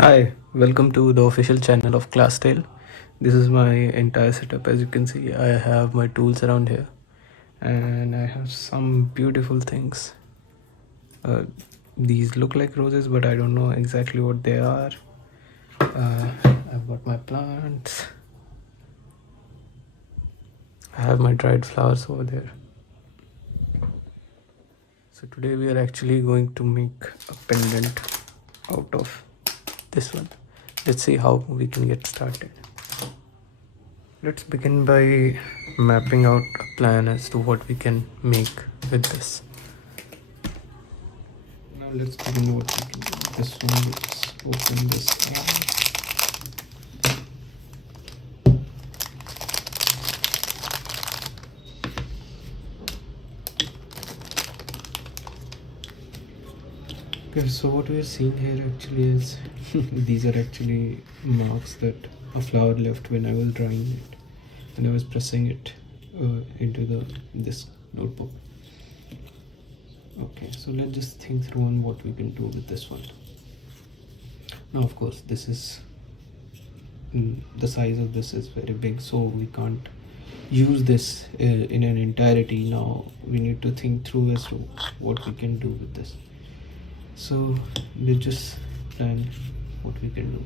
Hi, welcome to the official channel of Classtale. This is my entire setup. As you can see, I have my tools around here and I have some beautiful things. These look like roses, but I don't know exactly what they are. I've got my plants. I have my dried flowers over there. So today we are actually going to make a pendant out of this one. Let's see how we can get started. Let's begin by mapping out a plan as to what we can make with this. Now let's begin what we can do with this one. Let's open this out. Okay, so what we are seeing here actually is these are actually marks that a flower left when I was drawing it and I was pressing it into this notebook. Okay, so let's just think through on what we can do with this one. Now of course this is the size of this is very big, so we can't use this in an entirety. Now we need to think through as to what we can do with this. So we just plan what we can do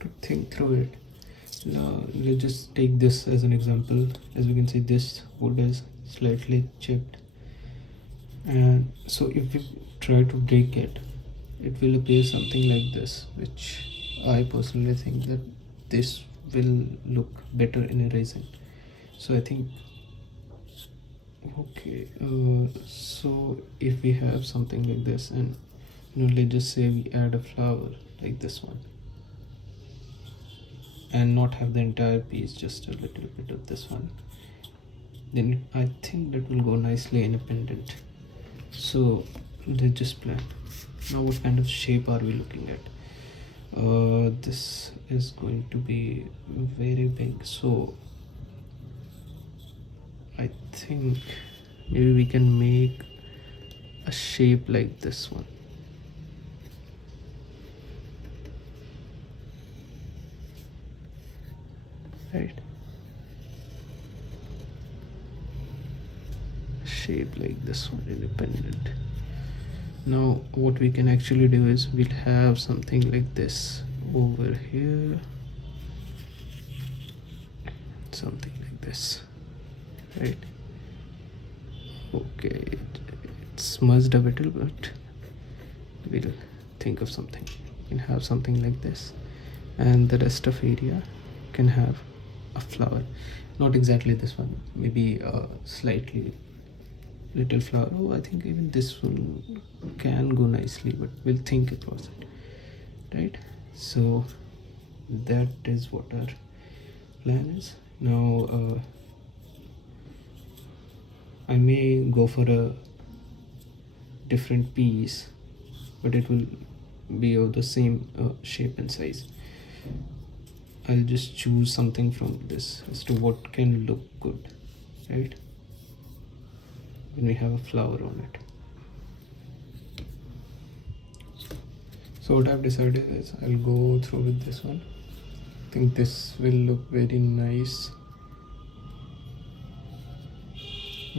to think through it. Now let's just take this as an example. As we can see, this wood is slightly chipped, and so if we try to break it, it will appear something like this, which I personally think that this will look better in a resin. So I think okay, so if we have something like this, and let's just say we add a flower like this one and not have the entire piece, just a little bit of this one, then I think that will go nicely in a pendant. So let's just plan. Now what kind of shape are we looking at? This is going to be very big, so I think maybe we can make a shape like this one. Right? Shape like this one, independent. Now what we can actually do is we'll have something like this over here, something like this, right? Okay, it's smudged a little, but we'll think of something. We can have something like this, and the rest of area can have a flower. Not exactly this one, maybe a slightly little flower. Oh, I think even this one can go nicely, but we'll think across it, right? So that is what our plan is. Now I may go for a different piece, but it will be of the same shape and size. I'll just choose something from this as to what can look good, right, when we have a flower on it. So what I've decided is I'll go through with this one. I think this will look very nice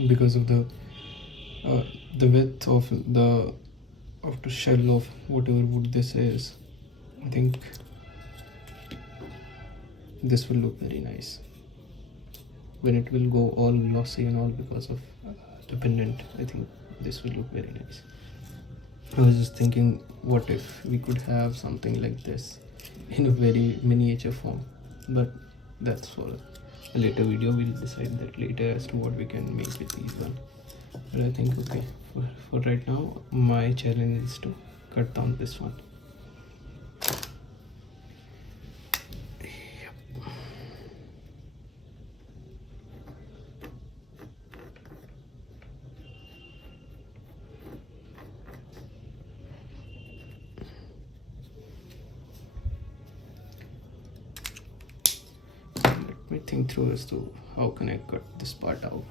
because of the width of the shell of whatever wood this is. I think this will look very nice when it will go all glossy and all because of the pendant. I think this will look very nice. I was just thinking, what if we could have something like this in a very miniature form, but that's for a later video. We'll decide that later as to what we can make with these one. But I think okay, for right now my challenge is to cut down this one. Let me think through as to how can I cut this part out.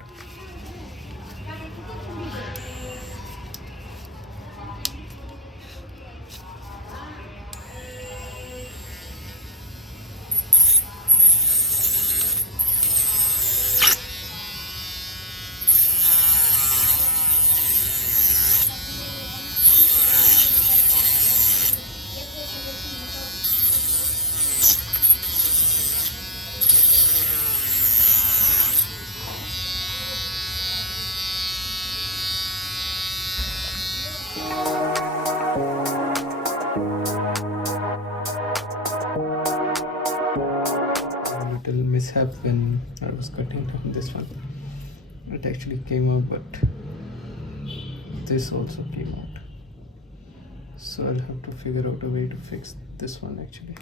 mishap when I was cutting down this one. It actually came out, but this also came out. So I'll have to figure out a way to fix this one actually.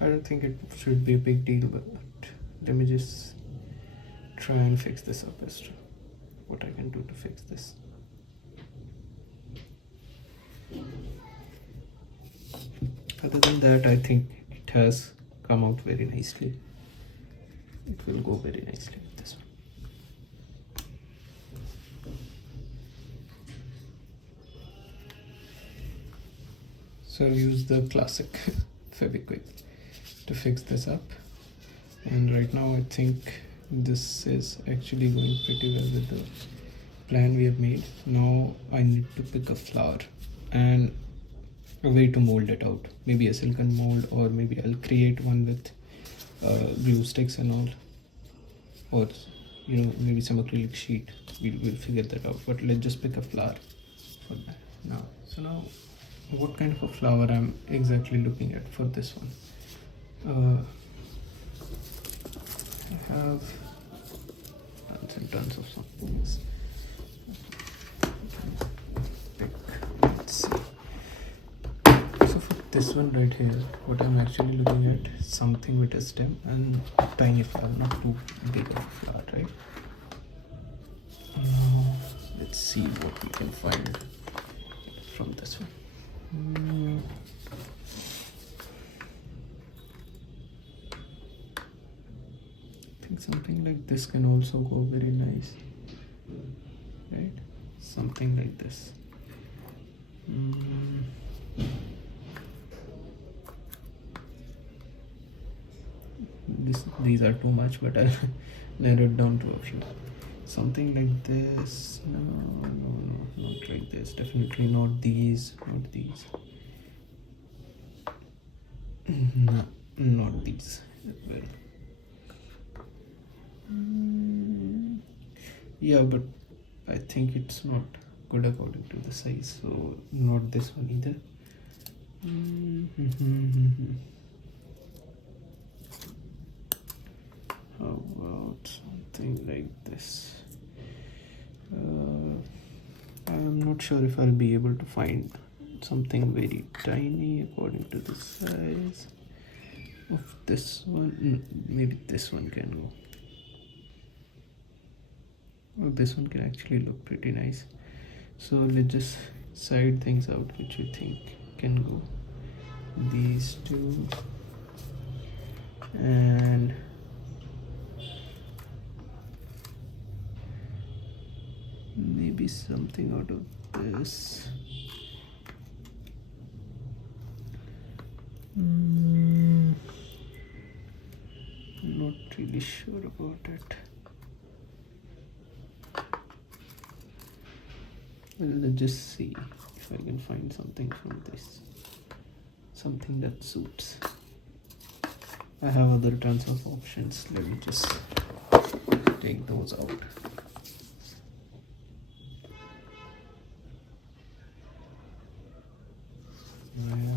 I don't think it should be a big deal, but let me just try and fix this up as to what I can do to fix this. Other than that, I think it has come out very nicely. It will go very nicely with this one. So I'll use the classic Fevikwik to fix this up. And right now I think this is actually going pretty well with the plan we have made. Now I need to pick a flower and a way to mold it out. Maybe a silicone mold, or maybe I'll create one with glue sticks and all, or maybe some acrylic sheet. We'll figure that out, but let's just pick a flower for that now. So now what kind of a flower I'm exactly looking at for this one? I have tons and tons of something. Let's see. So for this one right here, what I'm actually looking at, something with a stem and tiny flower, not too big of a flower, right? Now let's see what we can find from this one. I think something like this can also go very nice, right? Something like this. These are too much, but I'll narrow it down to a few. Something like this. No, not like this. Definitely not these. Not these. No, not these as well. Yeah, but I think it's not good according to the size, so not this one either. How about something like this? I'm not sure if I'll be able to find something very tiny according to the size of this one. Maybe this one can go. Oh, this one can actually look pretty nice. So let's just side things out which we think can go. These two and maybe something out of this. Not really sure about it. Let's just see if I can find something from this. Something that suits. I have other tons of options. Let me just take those out.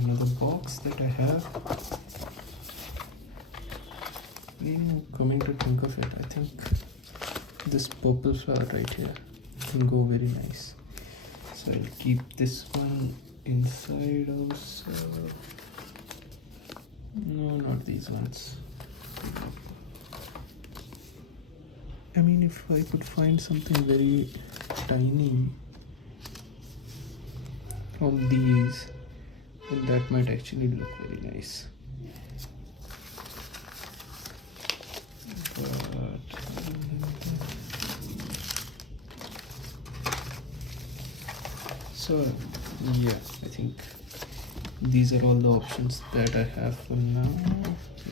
Another box that I have. Coming to think of it, I think this purple flower right here can go very nice. So I'll keep this one inside also. No, not these ones. I mean, if I could find something very tiny from these, then that might actually look very nice. But so yeah, I think these are all the options that I have for now.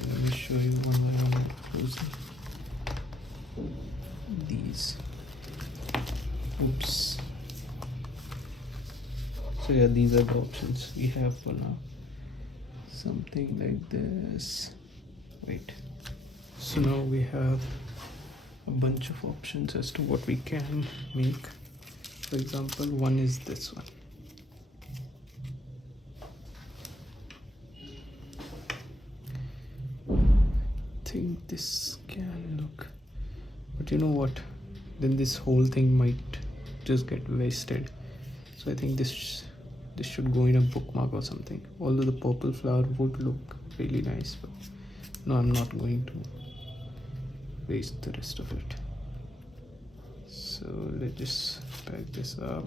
Let me show you one by one closely. These. Oops. So yeah, these are the options we have for now. Something like this. Wait. So now we have a bunch of options as to what we can make. For example, one is this one. think this can look, but you know what, then this whole thing might just get wasted. So I think this should go in a bookmark or something, although the purple flower would look really nice, but no, I'm not going to waste the rest of it. So let's just pack this up.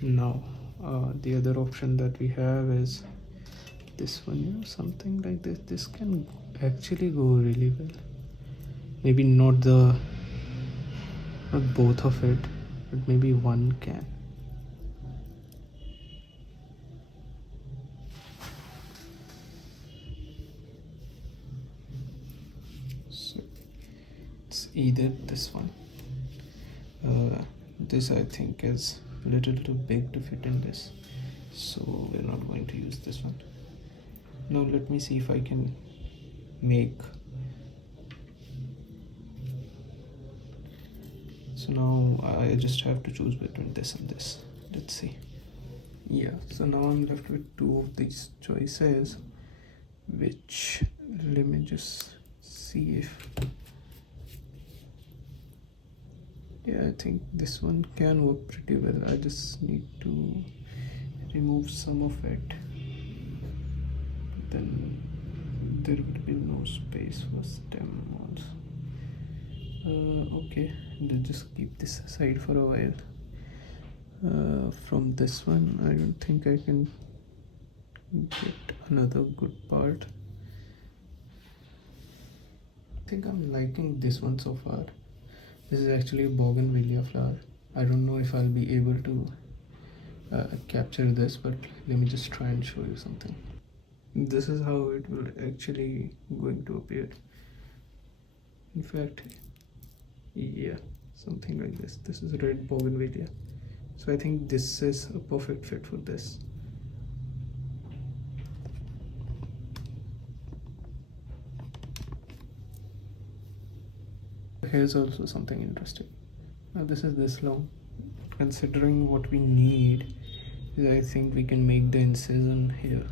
Now the other option that we have is this one, you know, something like this. This can actually go really well. Maybe not both of it, but maybe one can. So it's either this one. This I think is a little too big to fit in this, so we're not going to use this one. Now let me see if I can make. So now I just have to choose between this and this. Let's see. Yeah, so now I'm left with two of these choices, which, let me just see if, yeah, I think this one can work pretty well. I just need to remove some of it, then there would be no space for stem also. Okay, let's just keep this aside for a while. From this one, I don't think I can get another good part. I think I'm liking this one so far. This is actually a bougainvillea flower. I don't know if I'll be able to capture this, but let me just try and show you something. This is how it will actually going to appear. In fact, yeah, something like this. This is red bougainvillea. So I think this is a perfect fit for this. Here's also something interesting. Now this is this long. Considering what we need, is I think we can make the incision here.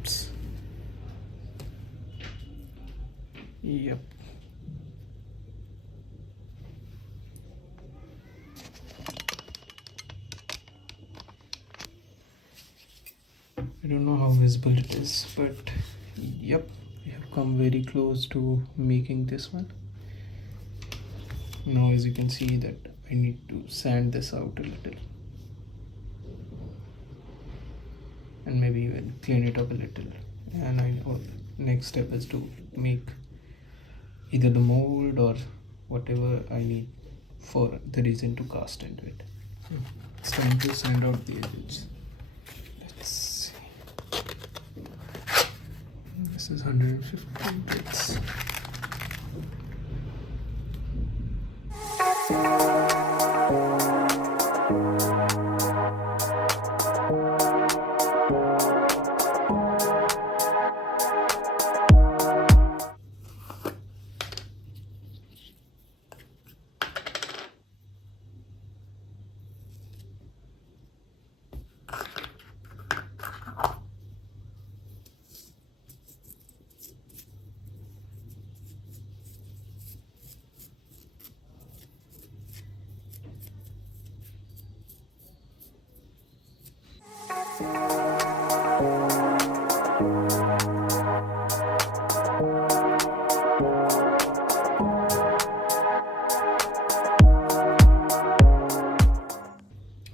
Oops. Yep. I don't know how visible it is, but yep, we have come very close to making this one. Now as you can see that I need to sand this out a little and maybe even clean it up a little, and I know the next step is to make either the mold or whatever I need for the resin to cast into it. It's time to sand out the edges. Let's see. This is 150 bits.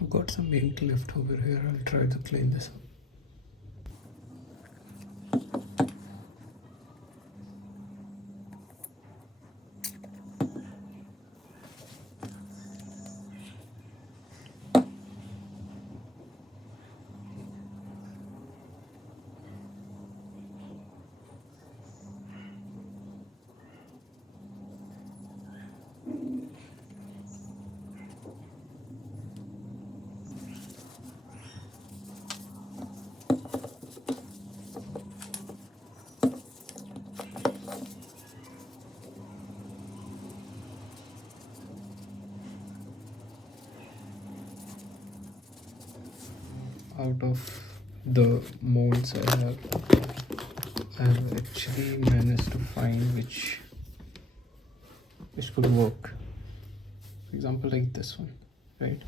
I've got some ink left over here. I'll try to clean this up. out of the molds I have actually managed to find which could work. For example, like this one, right?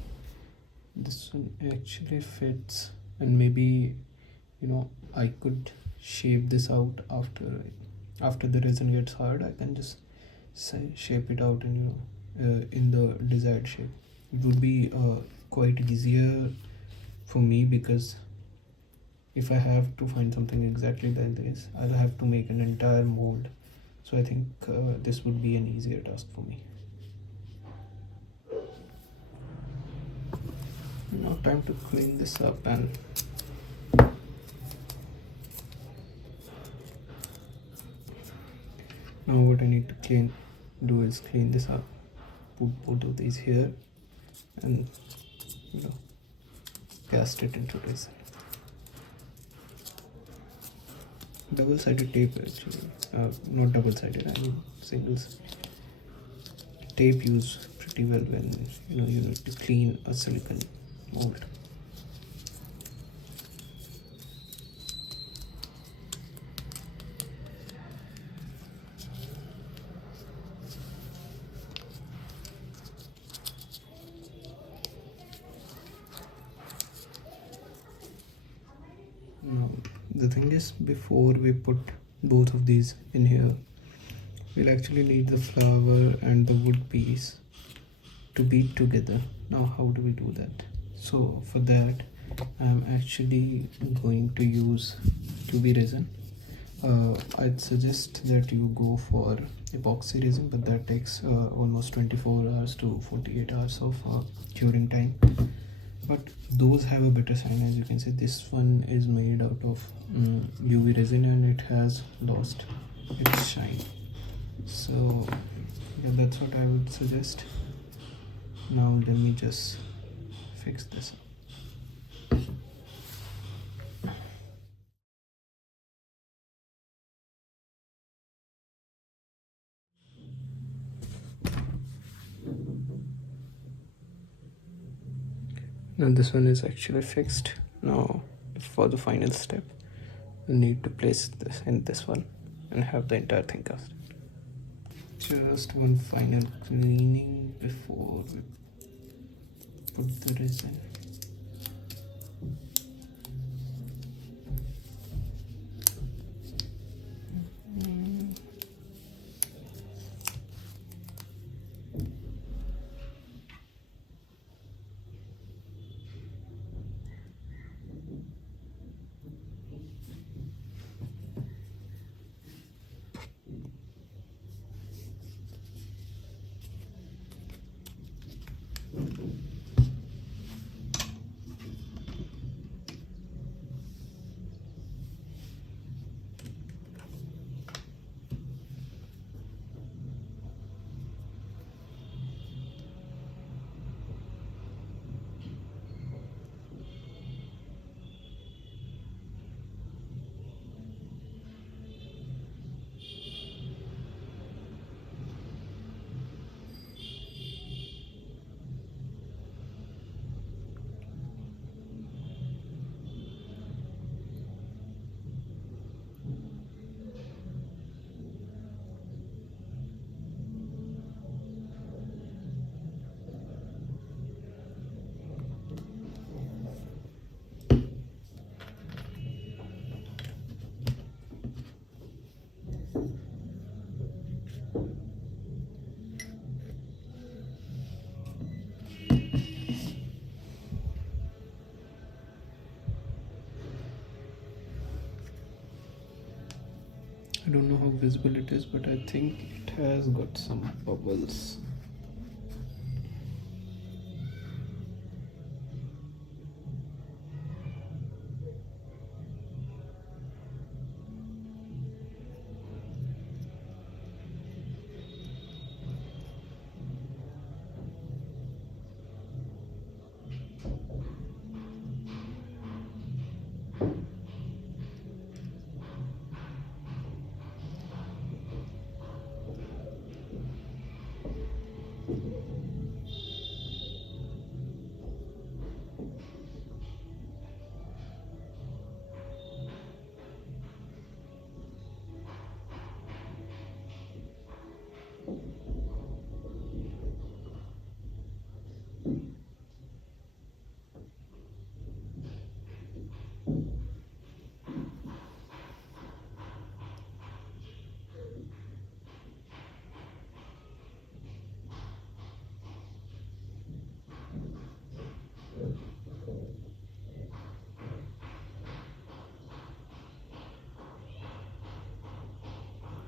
This one actually fits, and maybe, you know, I could shape this out after the resin gets hard. I can just shape it out in, in the desired shape. It would be quite easier for me, because if I have to find something exactly like this, I'll have to make an entire mold. So I think this would be an easier task for me. Now time to clean this up, and now what I need to do is clean this up, put both of these here, and, you know, cast it into resin. Double-sided tape actually, not double-sided, I mean singles. Tape used pretty well when you need to clean a silicone mold. Now the thing is, before we put both of these in here, we'll actually need the flower and the wood piece to be together. Now how do we do that? So for that, I'm actually going to use UV resin. I'd suggest that you go for epoxy resin, but that takes almost 24 hours to 48 hours of curing time. But those have a better shine. As you can see, this one is made out of UV resin, and it has lost its shine. So yeah, that's what I would suggest. Now let me just fix this up. Now this one is actually fixed. Now for the final step, you need to place this in this one and have the entire thing cast. Just one final cleaning before we put the resin. I don't know how visible it is, but I think it has got some bubbles.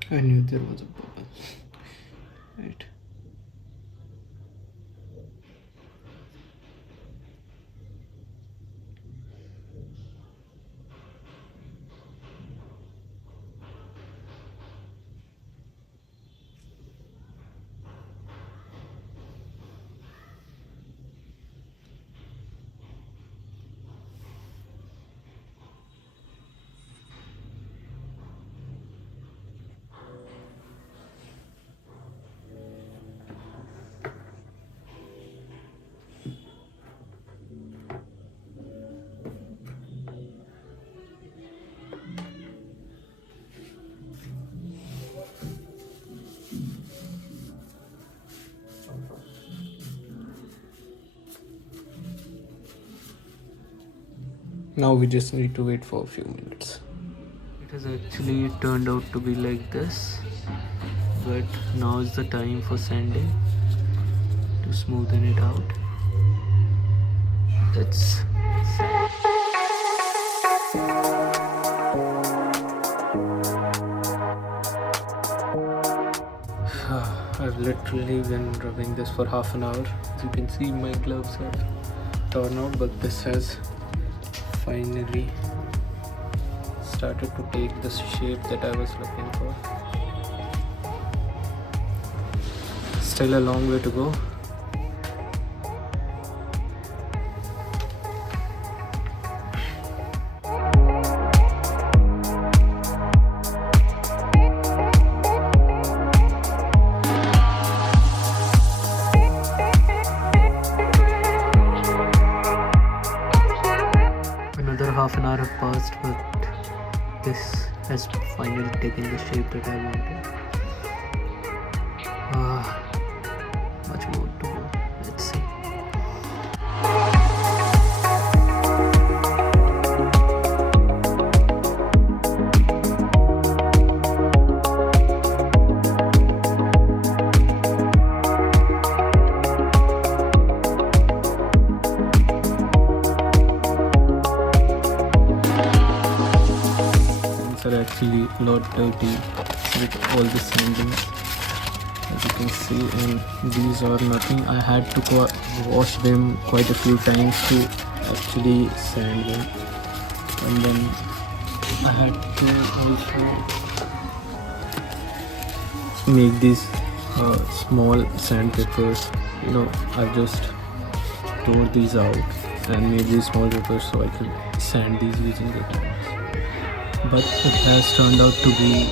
I knew there was a bubble. Right. Now we just need to wait for a few minutes. It has actually turned out to be like this, but now is the time for sanding to smoothen it out. Let's sand. I've literally been rubbing this for half an hour. As you can see, my gloves have torn out, but this has finally started to take the shape that I was looking for. Still a long way to go. Another half an hour have passed, but this has finally taken the shape that I wanted. Much more to go. Let's see. Are actually a lot dirty with all the sandings, as you can see, and these are nothing. I had to wash them quite a few times to actually sand them, and then I had to also make these small sandpapers. I just tore these out and made these small papers so I could sand these using the tools. But it has turned out to be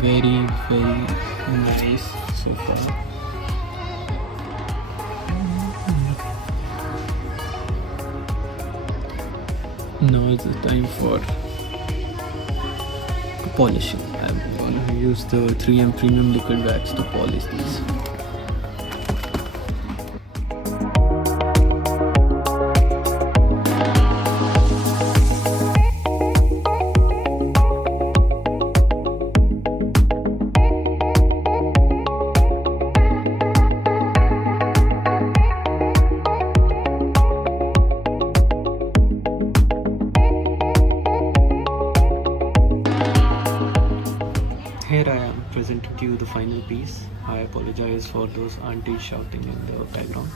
very, very nice so far. Now is the time for polishing. I'm gonna use the 3M Premium Liquid Wax to polish these. Here I am presenting to you the final piece. I apologize for those aunties shouting in the background.